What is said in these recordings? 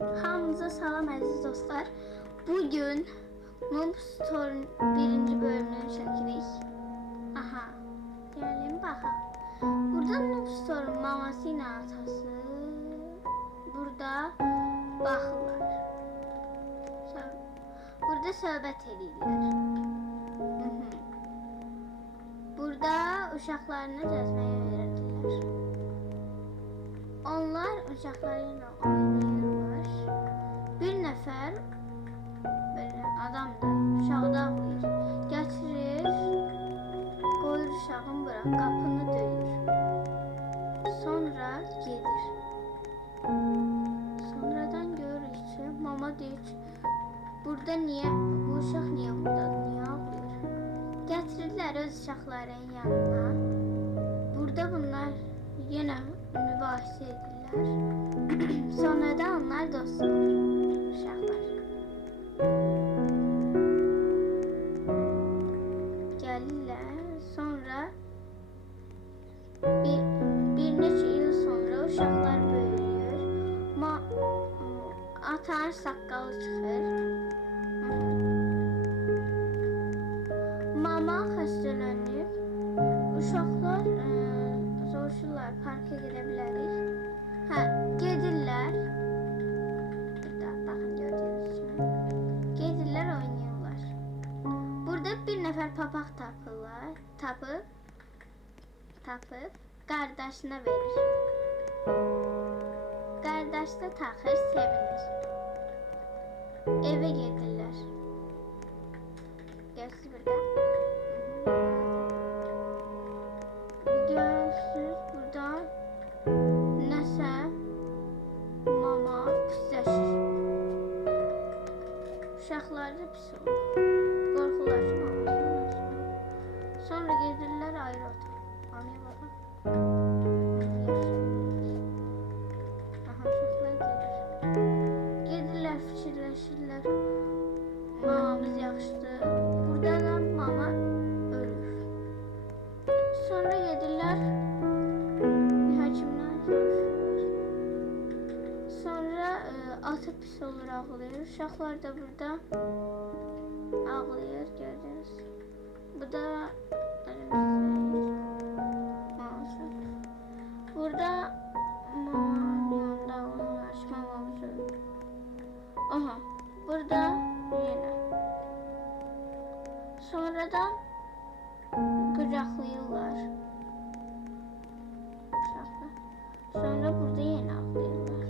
Hamınıza salam əziz dostlar. Bugün Noob Store'un birinci bölümünü çəkirik. Aha, gəlin baxaq. Burada Noob Store'un maması ilə atası burada baxırlar. Burada söhbət edirlər. Burada uşaqlarına cəzməyə öyrədirlər. Onlar uşaqlarıyla oynayırlar. Bir nəfər belə adamdır, uşağı dağlayır. Gətirir, qoyur uşağın bura, qapını döyür. Sonra gedir. Sonradan görürük ki, mama deyir ki, burada niyə, bu uşaq niyə buradadır, niyə ağlayır? Gətirirlər öz uşaqların yanına. Burada bunlar yenə mübahisə edirlər. Sonra da onlar dost olur, uşaqlar. Gəlirlər, sonra bir neçə il sonra uşaqlar böyüyür. Atanın saqqalı çıxır. Mama xəstələnib. Uşaqlar soruşurlar, parka gedə bilərik. Hə, gedirlər. Burada, baxın gördüyünüz kimi. Gedirlər, oynayırlar. Burada bir nəfər papaq tapırlar. Tapıb qardaşına verir. Qardaş da taxır, sevinir. Evə gedirlər. Görürsünüz burada. Görürsünüz burada nəsə mama pisləşir. Uşaqlar da pis olur. Qorxurlar ki, maması olasın. Sonra gedirlər ayrı otur. Anaya baxın. Aha, uşaqlar gedir. Gedirlər, fikirləşirlər. Mamamız yaxşıdır. Burada da mama ölür. Sonra gedirlər həkimdən soruşurlar. Sonra atı pis olur, ağlayır. Uşaqlar da burada ağlayır, gördünüz. Bu da burada mamanın yanında ağlayırlar ki, mamamız ölür. Aha, burada yenə. Sonradan qucaqlayırlar uşaqlar. Sonra burada yenə ağlayırlar.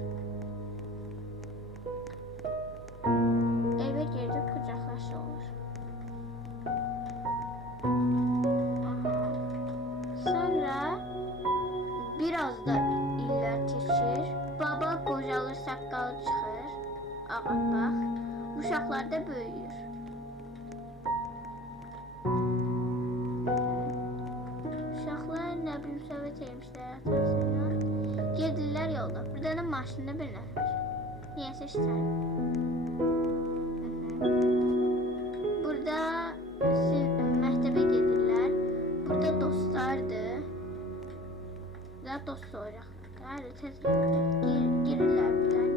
Evə gedib qucaqlaşırlar. Sonra biraz da illər keçir. Baba qocalır, saqqalı çıxır. Ağappaq. Uşaqlar da böyüyür. Uşaqlar nə bilim söhbət etmişlər atasıyla. Gedirlər yolda. Burada da maşında bir nəfər. Niyəsə işlərim. Burada məktəbə gedirlər. Burada dostlardır. Burada dost olacaqlar. Hələ tez girirlər buradan.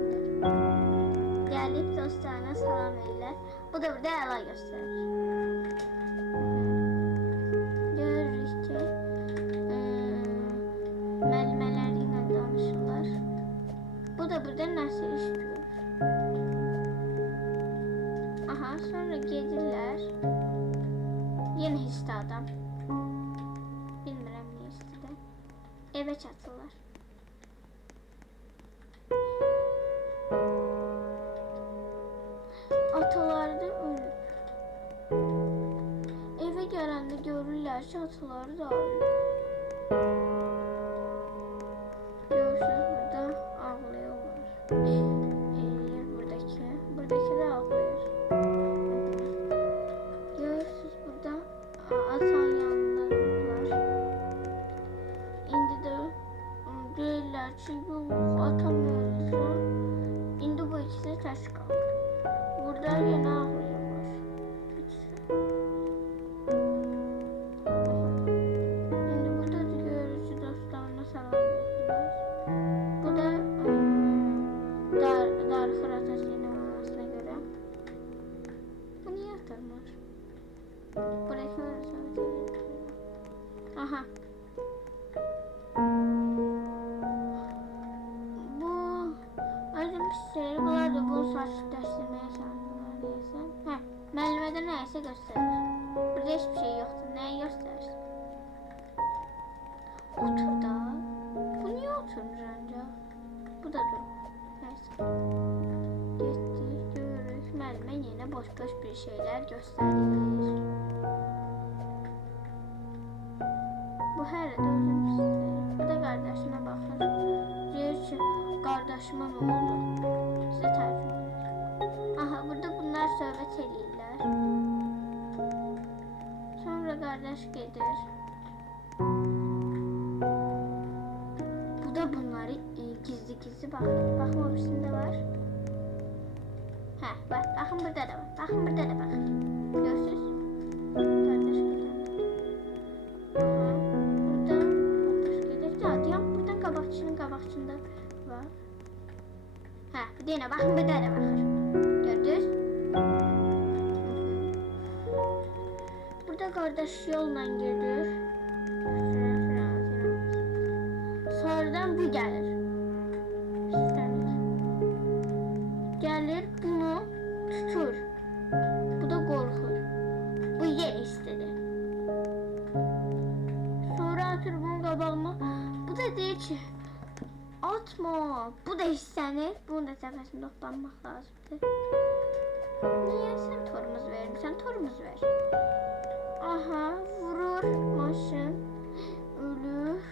Gəlib dostlarına salam edirlər. Bu da burada əla göstərir. Görürük ki, müəllimələri ilə danışırlar. Bu da burada nəsə iş görür. Aha, sonra gedirlər. Yenə hissdə adam. Bilmirəm niyə hissdə. Evə çatırlar. Ataları da ölüb. Evə gələndə görürlər ki, ataları da ölüb. Görürsünüz burada ağlayırlar. Buradakı da ağlayır. Görürsünüz burada atan yanındadılar. İndi də deyirlər ki, yox, atam öldü. İndi bu ikisi tək qaldı. Burada yenə ağlayırlar. İndi burada da görürük dostlarına salam verirlər. Bu da darıxır atası ilə anasına görə. Bu niyə atırmır? Buradakı aha. Bu özüm istəyir. Bunlar da bunu sakitləşdirməyə çalışırlar deyəsən. Hə, müəllimədə nəyəsə göstərir. Burada heç bir şey yoxdur. Nəyi göstərir? Otur da. Bu niyə oturmur ancaq? Bu da dur. Nəysə. Getdik, görürük. Müəllimə yenə boş-boş bir şeylər göstərir. Bu hələ də özüm istəyir. Bu da qardaşına baxır. Deyir ki, qardaşıma nə oldu? Sizə tərcümə edir. Aha, burada bunlar söhbət edirlər. Sonra qardaş gedir. Bu da bunları gizli-gizli baxır. Baxma birisində var. Hə, var. Baxın burada da var. Baxın burada da baxır. Görürsünüz? Qardaş gedir. Aha, burada qardaş gedir. Deyəm, buradan qabaqçında var. Hə, bir deyənə baxın burada da baxır. Gördünüz? Burada qardaş yolla gedir. Sonradan bu gəlir. Gəlir, bunu tutur. Bu da qorxur. Bu yer istedi. Sonra atır bunun qabağıma. Bu da deyir ki, atma. Bu da hissənir. Bunun da təpəsində otlanmaq lazımdır. Niyə sən torumuz vermirsən? Torumuz ver. Aha, vurur maşın. Ölür.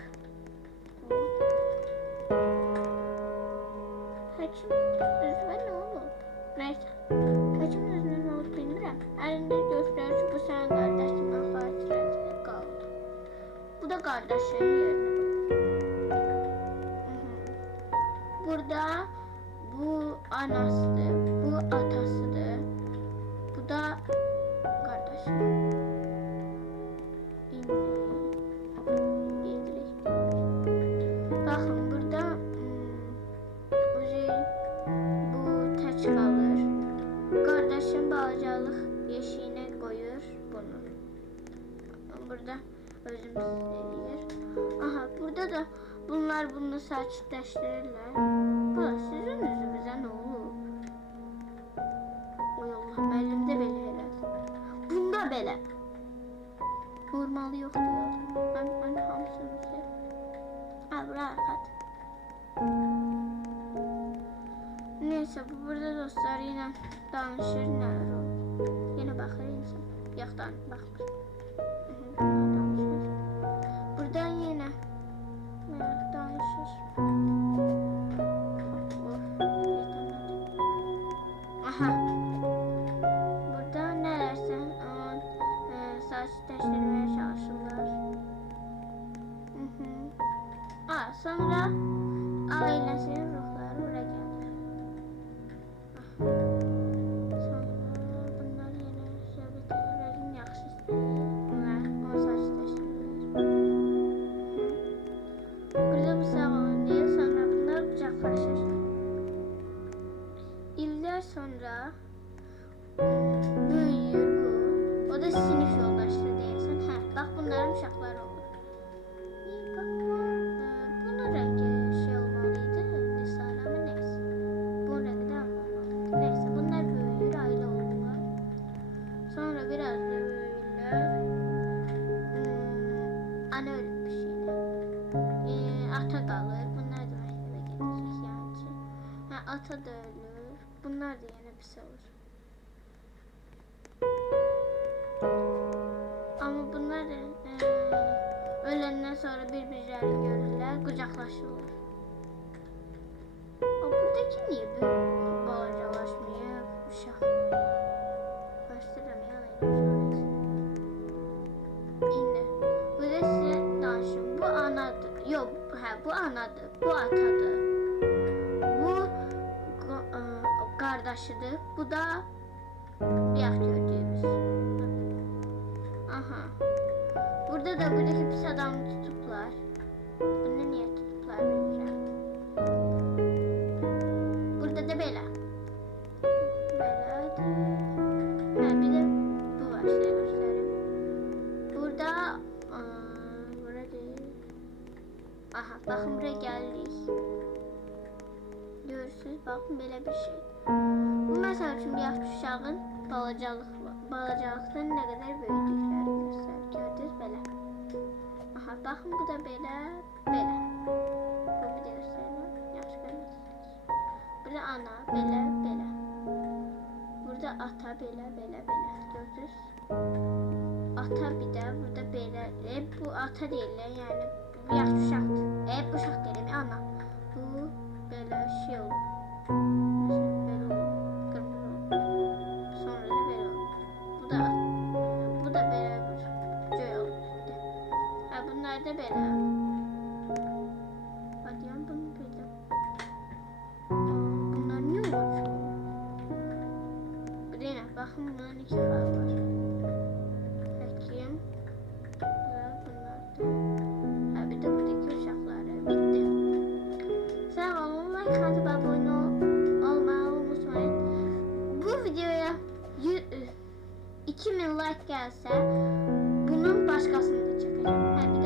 Həkim özünə nə olub? Nəysə. Həkimin özünə nə olub bilmirəm. Əlində göstərir ki, bu sənin qardaşından xatirədə qaldı. Bu da qardaşın yerinə qoyur. Burada bu anasıdır, bu atasıdır. Bu da qardaşım. Baxın, burada bu tək qalır. Qardaşın balacalıq yeşiyinə qoyur bunu. Burada özümüz eləyir. Aha, burada da bunlar bunu sakitləşdirirlər. Bala, sizin üzünüzə nə olur? Oy Allah, müəllimdə belə elədi. Bunda belə. Normalı yoxdur ya. Mən hamısını şey. Ha, bura arxad. Neyse, bu burada dostlar yine danışır nələr olur. Yine baxır insan. Yox, baxmır. Danışır. Buradan yine danışır. Aha. Burada nələrsə sakitləşdirməyə çalışırlar. Sonra ailəsinin ruhları oraya gəlir. Sonra bunlar yenə söhbət edirlər, yaxşı istəyir. Onlar onu sakitləşdirirlər. Burada bu sağ olun deyir, sonra bunlar qucaqlaşır. İllər sonra böyüyür bu. O da sinif yoldaşları deyirsən. Hə, bax bunların uşaqları olur. Bunun rəngi şey olmalıydı, mesela ama neyse. Bunun rəngi də olmalıydı. Neyse, bunlar böyüyür, ailə olurlar. Sonra biraz da böyüyürlər. Ana ölmüş yine. Ata qalır. Bunlar da məktəbə gedəcək yəni ki. Hə, ata da ölür. Bunlar da yenə pis olur. Ama bunlar da öləndən sonra bir-birlərini görürlər, qucaqlaşırlar. Buradakı niyə balacalaşmayıb uşaq? Başlayıram ya, İndi, burada sizə danışım. Bu anadır. Yox, hə, bu anadır, bu atadır. Bu qardaşıdır, bu da bayaq gördüyümüz. Aha. Burada da buradaki pis adamı tutuplar. Bunu niye tutuplar bilmirəm. Burada da belə. Baxın buraya gəldik. Görürsünüz, baxın belə bir şey. Bu məsəl üçün bir yaş uşağın balacalıqdan nə qədər böyüdüklərini göstərir. Gördünüz belə. Aha, baxın bu da belə, belə. Bu bir də göstərir. Yaxşı görürsünüz. Burada ana, belə, belə. Burada ata, belə, belə, belə. Gördünüz? Ata bir də burada belə. Bu ata deyirlər, yəni bu yaş uşaqdır. Bu uşaq deyirəm, ana. Bu belə şey olur. Belə olur. Qırmızı olur. Sonra da belə olur. Bu da belə bir göy olur. Bunlar da belə. Adıyam bunu belə. Bunlar ne olur? Bu değil mi? Bakın bunların iki farı var. Bakayım. Bunlar da. Bir de buradaki uşakları. Bitti. Sağ olun. Like atıp abone olmayı unutmayın. Bu videoya 2000 like gelse bunun başkasını da çekeceğim.